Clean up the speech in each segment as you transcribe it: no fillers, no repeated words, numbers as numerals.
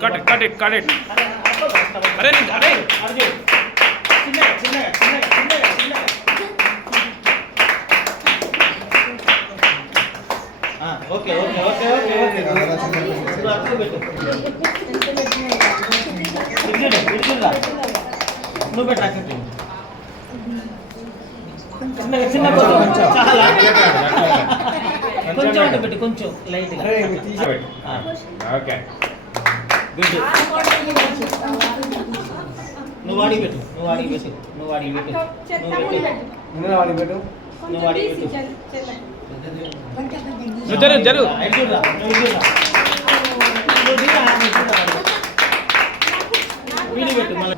Cut it, cut it, cut it. అరే అరే అర్జున్ చిన్నగా చిన్నగా చిన్నగా చిన్నగా చిన్నగా okay okay okay okay okay ఇప్పుడు అక్కడ పెట్టు ఇర్జున్ నువ్వు పెట్టు అక్కడ చిన్నగా చిన్నగా చాలా కొంచెం అంటే పెట్టు కొంచెం లైట్ ఓకే గుడ్ నువ్వు వాడి పెట్టు నువ్వు వాడి పెట్టు నువ్వు వాడి పెట్టు నువ్వు వాడి పెట్టు నువ్వు వాడి పెట్టు జరు వీడి పెట్టు మళ్ళీ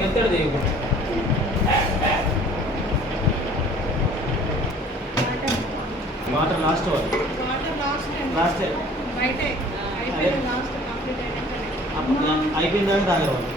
మెత్తడు చేయకుండా వాటర్ లాస్ట్ లాస్ట్ అయిపోయిన దాకా తాగరు వాళ్ళు